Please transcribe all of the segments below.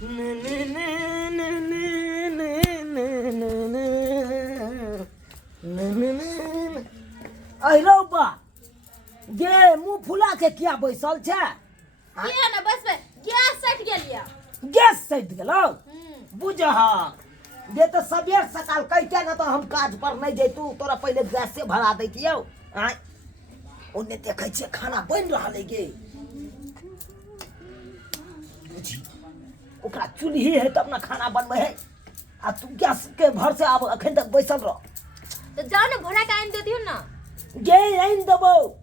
अहिरौ बा गे मुंह फुला के किया बैसल छै? किया ना बस में गैस सट गेलिया। गैस सट गेलौ बुझहा जे तो सबेर सकाल कहिते ना तो हम काज पर नहीं जैतू तोरा पहले गैस से भरा दैतियौ। आय ओने देखै छियै खाना बन रहल है गे ओकरा चूल्ही है तब ना खाना बनबै है आ तू गैस के भर से अब अखन तक बैसल रह। तो जाओ ना भोला का आइन दे दियो ना। गे आइन देबो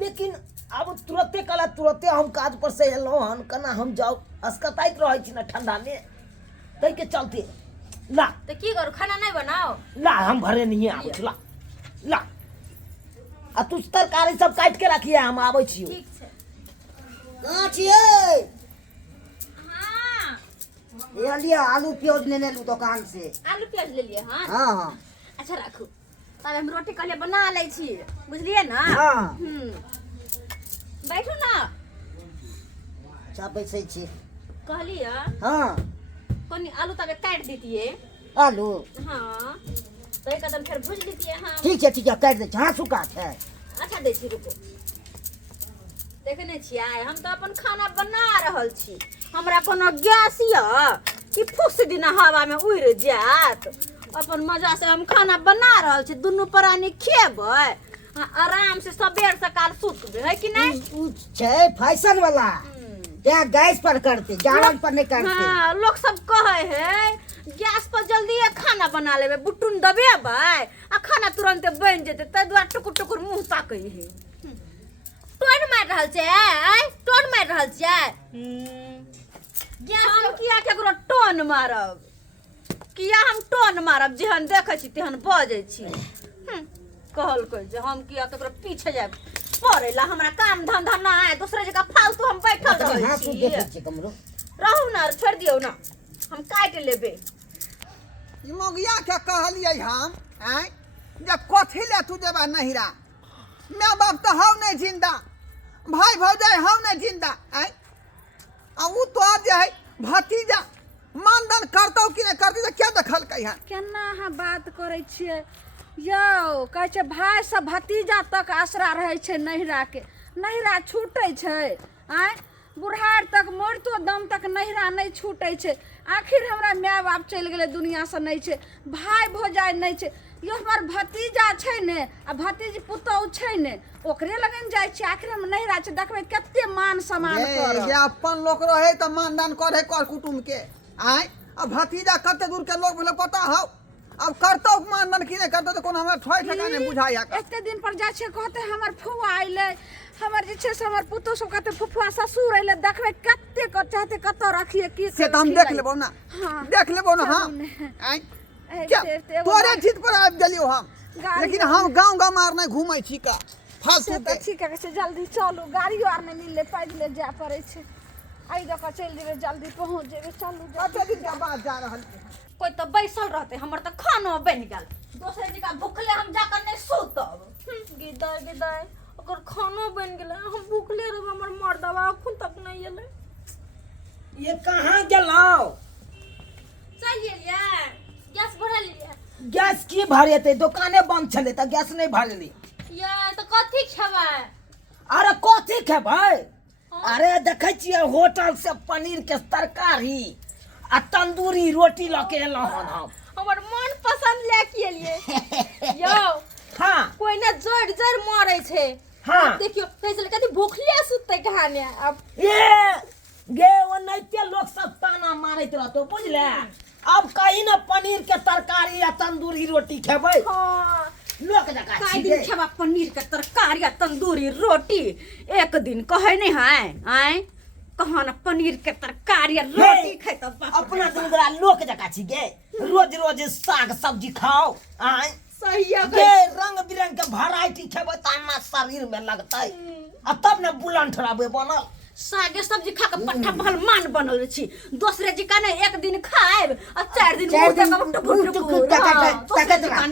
लेकिन अब तुरते कला तुरते हम काज पर से एलौ हन कना हम जाओ अस्कताइत रहै छी ना ठंडा में तै के चलते ला तो की करू खाना नहीं बनाओ ला हम भरे नहीं आबै छी ला ला आ तू तरकारी सब काट के रखिए हम आबै छी। ठीक छै। कहां छियै? हां ये लिया आलू प्याज लेने लू दुकान से। आलू प्याज ले लिए। हां हाँ हाँ अच्छा रखू तब हम रोटी कहले बना लै छी बुझलिए ना। हाँ बैठो ना सब बैठे छी। कहलिए हाँ कोनी आलू तबे काट दीतिए। आलू हाँ तो एक कदम फिर भूज दीजिए। हाँ ठीक है काट दे हाँ सुखा है। अच्छा दे छी रुको देखने छियै हम तो अपन खाना बना रहल छी हमरा कोनो गैस या कि फुस दिना हवा में उड़ जात अपन मजा से हम खाना बना रहल छी दुनू प्राणी खेबै आराम से सबेर सकाल सुतबै है कि नहीं। उ छै फैशन वाला क्या गैस पर करते जाड़न पर नहीं करते। हाँ लोग सब कहे है गैस पर जल्दी खाना बना लेबे बुटुन दबेबै आ खाना तुरंत बन जेते तै दुआरे टुकुर टुकुर मुंह ताकै है। टोन मार रहल छै आय टोन मार रहल छै। गैस हम किया केकरो टोन मारब किया हम टोन मारब जेहन देखै छी तेहन बजै छी। कहल कह जे हम किया केकरो पीछे जाब पड़ेला हमरा काम धंधा ना है दूसरे जगह फालतू हम बैठल रहै हाँ छी। देखे छी कमरो रहू ना छोड़ दियो ना हम काट लेबे। ई मौगिया के कहलिए हम आय जे कथी ले तू जेबा नहिरा माँ बाप तो हौ नहीं जिंदा भाई भौजाई हौ नहीं जिंदा आय आ उ तो जे है भतीजा मानदान करतौ कि नहीं करतौ क्या देखल कहि है केना अहाँ बात करै छियै यौ कहै छै भाई सब भतीजा तक आसरा रहै छै नहिरा के नहिरा छूटै छै आय बुढ़ार तक मरतो दम तक नहिरा नहीं छूटै छै। आखिर हमरा माय बाप चलि गेलै दुनिया से नहीं छै भाई भौजाई नहीं छै यो हमर भतीजा छै ने आ भतीजी पुतौह छै ने ओकरे लगन जाइ छै आखिर हम नहिरा छै देखबै कते मान सम्मान करब। ये अपन लोग रहे त मानदान करे कर कुटुम के आय अब भतीजा कते दूर के लोग भेले पता हौ अब करतौ मानदान कि नहीं करतौ तो कोनो हमरा ठोय ठका नहीं बुझाइया। एते दिन पर जाइ छै कहते हमर फुआ आइले हमर जे छै से हमर पुतौह सब कहते फुफुआ ससुर आइले देखबै कते चाहते कत रखिए की से त हम देख लेबो ना हाँ देख लेबो ना। हाँ आय क्या तोरे चीज पर आबि गेलियो हम लेकिन हम गांव गांव मार नहीं घूमै छी का फालतू के। ठीक है से जल्दी चलू गाड़ियो आर नहीं मिलले पैदले जाय पड़े छै आई दक चल जेबे जल्दी पहुंच जेबे चलू। कते दिन के बाद जा रहल छी कोई तो बैसल रहते हमर तो खानो बन गेल दूसरे जगह भूखले हम जाकर नहीं सुतब। गिदाय गिदाय ओकर खानो बन गेले हम भूखले रहब हमर मर्दवा अखन तक नहीं एले। ये कहां गेलौ? चाहिए यार गैस भरा लिया। गैस की भरेते दुकाने बंद छले त गैस नहीं भरली। यार तो कथी खेबै? अरे कथी खेबै? अरे देखै छियै होटल से पनीर के तरकारी आ तंदूरी रोटी लके एलौ हन हम। हमर मन पसंद लेके एलिए। यो हाँ कोई ना जड़ जड़ मारै छै। हाँ देखियो कैसे कथी भूखले सुतै कहाने अब ये गे ओनैते लोग सब ताना मारैत रहतो बुझले। अब कहीं ना पनीर के तरकारी या तंदूरी रोटी खेबै। हाँ लोक जका काई दिन खेबा पनीर के तरकारी या तंदूरी रोटी एक दिन कहे नहीं है आय कहा ना पनीर के तरकारी या रोटी खाई तो अपना दुगरा लोक जका छी गे रोज रोज साग सब्जी खाओ आय सही है गे रंग बिरंग के वैरायटी खेबै त हमरा शरीर में लगतै आ तब न बुलंद ठराबे बनल। सागे सब्जी खा के पट्ठा भलमान बनल छी दूसरे जी का नहीं एक दिन खाएब और 4 दिन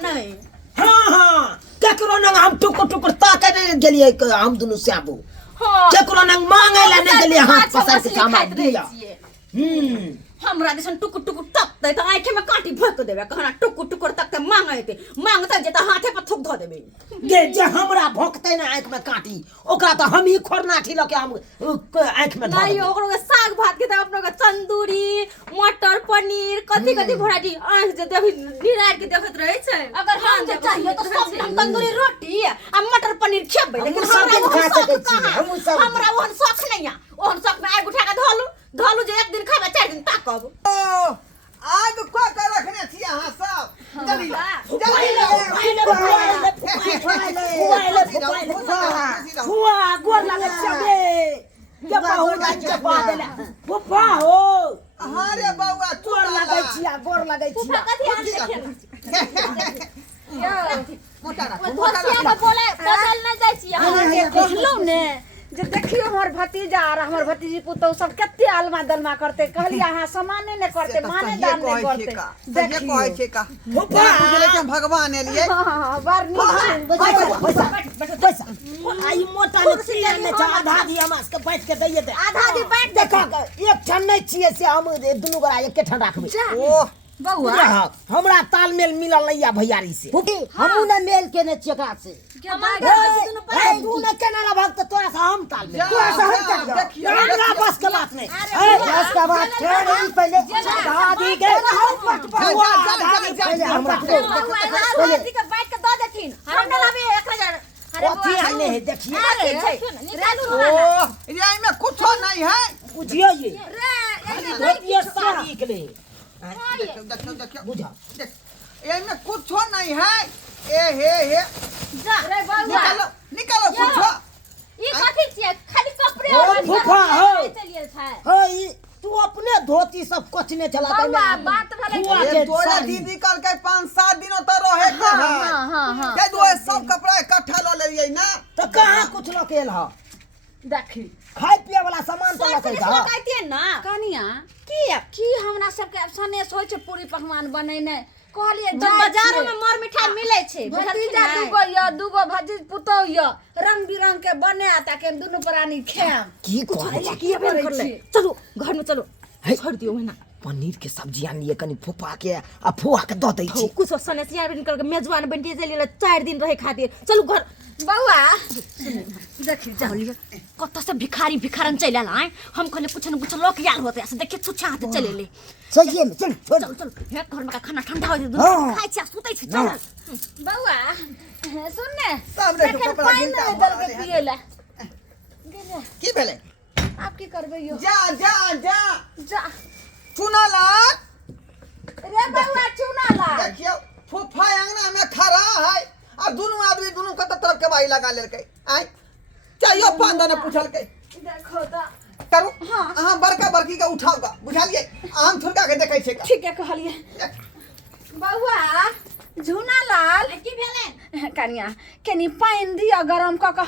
नहीं। हाँ हाँ केकरो नंग हम टुकुर टुकुर ताके नहीं गेलिए हम दुनु साबू केकरो नंग मांगे ला नहीं गेलिए हाथ पसार के हमरा दिया। हमरा जैसन टुकुर टुकुर तकते तो आंखे में कांटी भोंक देबे कहना टुकुर टुकुर तकते मांगते जे तो हाथे पर थूक धो देबे गे जे हमरा भोंकते ना आँख में काटी ओकरा तो हम ही खोरनाठी लके हम आँख में धो नहीं देबै। ओकरो के साग भात के त अपनो के तंदूरी मटर पनीर कथी कथी भेराइटी आंख जे देबी निरार के देखत रहे छै अगर हम जे चाहिए तो सब दिन तंदूरी रोटी आ मटर पनीर खेबै लेकिन हमहूँ सब दिन खा सकै छी, हमहूँ सब दिन। हमरा ओहन शौक नहीं है ओहन शौक में आग उठा के धोलू जे एक दिन खाबे 4 दिन ताकब ओ आग को के रखने छी अहाँ सब जल्दी फुआ गोर लागै छै बे के बहु जान के पा देला फुफा हो अरे बौआ गोर लागै छिया गोर लागै छिया कथी आन देखे मोटा धोसिया में बोले बदल न जाय छी अहाँ के कहलौ ने जे देखियो हमर भतीजा और हमर भतीजी पुतौ सब कते आलमा दलमा करते कहलिए अहाँ सामाने ने करते माने दान ने करते देखिए कहै छै का फुफा बुझले कि हम भगवान एलिए हां बार निभान पैसा आई मोटा ने चिया ने आधा दी हम के बैठ के दैए दे आधा दी बैठ देखा एक ठन नहीं छिए से हम दुनू गोरा एके ठन राखबै ओ बउआ हमरा तालमेल मिलल नहीं या भैयारी से हमू ने मेल केने छियै एकरा से तू न केना ला भक्त तोरा से हम तालमेल तोरा से हम देखिए हमरा बस के बात नहीं बस का बात छोड़ ई पहले दादी के फुआ पहले हमरा आधा दी के बैठ के दो देथिन हम न लाबे 1000 कथी आने है देखिए ओ ये में कुछ नहीं है बुझियो ये खाली धोतिए साड़ी के लिए देखियो बुझा ये में कुछ नहीं है ए हे जा रे निकालो निकालो कुछ ई कथी छियै खाली कपड़े ओ और फुफा हो चलिए छै होई तू अपने धोती सब कोचने चला दे बउआ बात भले फुआ ये के तोरे साड़ी। दीदी कल के 5-7 दिनों तक रहे के है हां के दो सब कपड़ा इकट्ठा ल लेलिए ना तो कहाँ कुछ लोकेल ह देखी खाए पिए वाला सामान तो सोच लोकेल के ह कहतिए ना कनिया की हमरा सबके सनेस होइ छै पूरी पकवान बनेने कहलिए तो बाजारों में मर मिठाई मिले छै भतीजा दूगो भतीज पुतौ य रंग बिरंग के बने आता के दुनु प्राणी खाम की कहै की बेन कर ले चलो घर में चलो है। छोड़ दियो ना पनीर के सब्जी आनिए कनी फुफा के आ फुआ के दऽ दै छी कुछ सनेसिया निकल के मेजबान बंटी चली 4 दिन रहे खातिर चलो घर बउआ देखी जाओ कत से भिखारी भिखारन चल आला है हम कहले कुछ न कुछ लोग यार होते ऐसे देखिए छुछा हाथ चले ले सही में चल छोड़ चल चल हे घर में का खाना ठंडा हो दे हाँ। खाइ छ सुतै छ चल बउआ सुन ने सामने के देखन कपड़ा पानी गिरता नहीं दल के पिएला की भेले आप की करबे यो जा जा जा जा चुनाला रे बउआ चुना ला देखियो फुफा अंगना में खड़ा है आ दोनों आदमी दोनों के तरफ के बाई लगा लेलकै आई चाहिए पांदा ने पूछल के देखो त करू हाँ। हां बड़का बड़की के उठाओगा बुझालिए आम थुरका के देखै छै का ठीक है कहलिए बउआ झुना लाल की भेले कनिया कनी पानी दिया गरम क के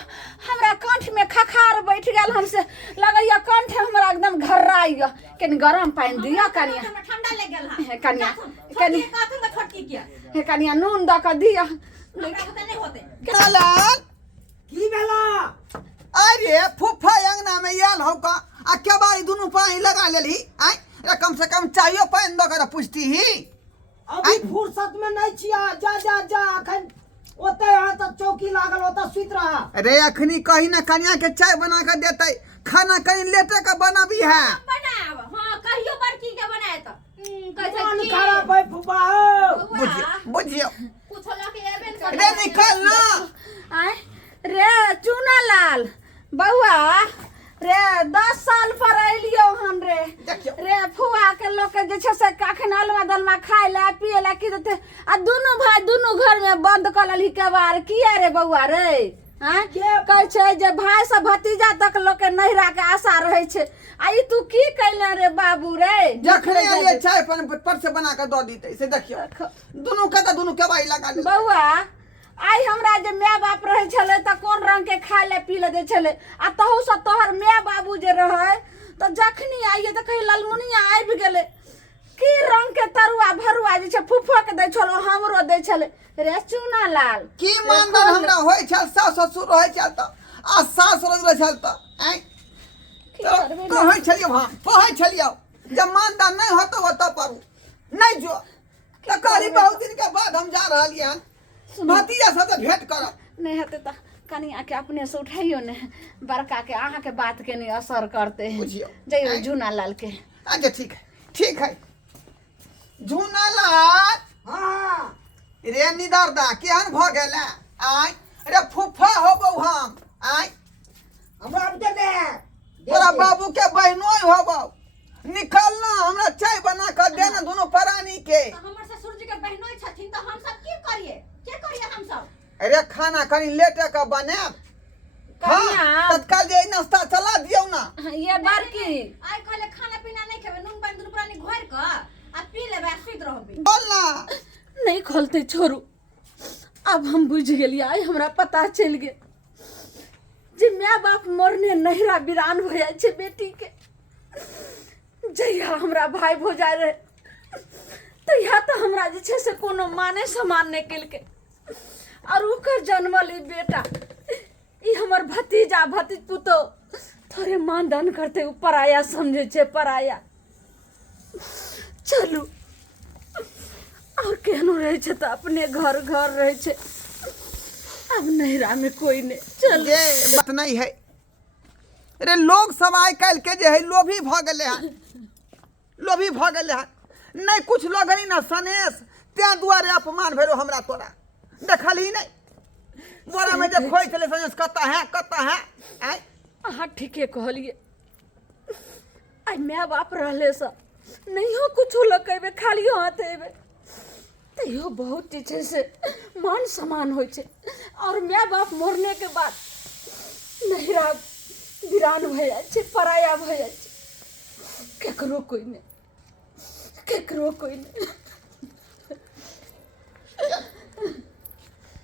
हमरा कंठ में खखार बैठ गेल हमसे लगैया कंठ हमरा एकदम घर्राइया कनी गरम पानी दिया कनिया ठंडा लग गेल हां कनिया कनी काथू में छोटकी किया कनिया नून द के दिया नहीं होते कालाल की भेला अरे फुफा अंगना में याल हो का आ के बाई दोनों पानी लगा लेली आई रे कम से कम चाहिए पानी दो के पूछती ही अभी फुर्सत में नहीं छिया जा जा जा अखन ओते यहाँ तक चौकी लागल ओते सुत रहा अरे अखनी कहीं ना कन्या के चाय बना के देते खाना कहीं लेटे का बना भी है बनाब हां कहियो बड़की के बनाए तो मन खराब है फुफा हो बुझियो कुछ लोग एबेन कर रे निकल ना आय रे चुना लाल बउआ रे 10 साल पर अलियो हम रे देखियो रे फुआ के लोग के जे छै से कखन अलमा दलमा खाय ला पिए ला की देते आ दुनु भाई दुनु घर में बंद कर लली के बार किया रे बउआ रे हैं कहै छै जे भाई से भतीजा तक लोग के नहिरा के आशा रहे छै आई तू की कैले रे बाबू रे जखने ये चाय पर से बना के दो दीते से देखियो दोनों का दोनों के बाई लगा ले बउआ आई हमरा जे माय बाप रहे छले त कोन रंग के खाय ले पी ले दे छले आ तहु से तोहर माय बाबू जे रहे त जखनी आइए त कहि ललमुनिया आबि गेले की रंग के तरुआ भरुआ जे छै फुफो के दे छलो हमरो दे छले रे चुना लाल की मानदर हमरा होय छल सास ससुर रहै छल त आ सास रह छल त आई कहै छलियो हां कहै छलियो जब मानदार नहीं हो तो नहीं जो तो करी बहुत दिन के बाद हम जा रहल हन भतीजा से भेंट करब। नहीं हेतै तऽ कनी आके अपने से उठाइयो ने, बड़का के अहाँ के बात के नहीं असर करते हैं। बुझियो। जइयो झूना लाल के। अच्छा ठीक है झूना लाल। हाँ रे निदरदा केहन भ गेलै आय रे फुफा होबौ हम आय हमरा अब दे दे तोरा बाबू के बहनोई होबौ निकल ना हमरा चाय बना कर दे ना दोनों परानी के। हमर ससुर जी के बहनोई छथिन तो हम सब की करिए हम सब। अरे खाना कनी लेटे के बनाब। कनिया। हाँ तत्काल जे नाश्ता चला दियौ ना। ये बड़की आइ कहले खाना पीना नहीं खेबे, नून पानी दुनू प्राणी घोर के आ पी लेबे आ सुइत रहबे। बोल ना। नहीं खोलते छोरू, अब हम बुझ गेलिए। आइ हमरा पता चल गेल जे माय बाप मरने नहिरा वीरान हो जाइ छै बेटी के। जहिया हमरा भाई भौजाई रहे तहिया तऽ हमरा जे छै से कोनो माने सम्मान नहीं केलकै, और ओकर जन्मल ई बेटा ई हमर भतीजा भतीज पुतौ थोड़े मानदान करते, उ पराया समझे छै पराया। चलू और केहनो रहे छै तऽ अपने घर रहे छै, अब नहिरा में कोई नहीं। चल ये बात नहीं है। अरे लोग सब आइ काल्हि के जे है लोभी भ गेले हन, लोभी भ गेले हन। नहीं कुछ लोग हनी ना सनेश त्या दुआरे अपमान भेलो हमरा तोरा देखली नहीं बोरा में जे खोई चले सनेश कता है आय अहाँ ठीके कहलिए। आई माय बाप रहले से नहियो कुछ लकेबे खाली हाथ एबे तैयो बहुत जे छै से मान सम्मान होइ छै, और माय बाप मरने के बाद नहिरा वीरान भए जाइ छै, पराया भए जाइ छै। केकरो कोई नहीं।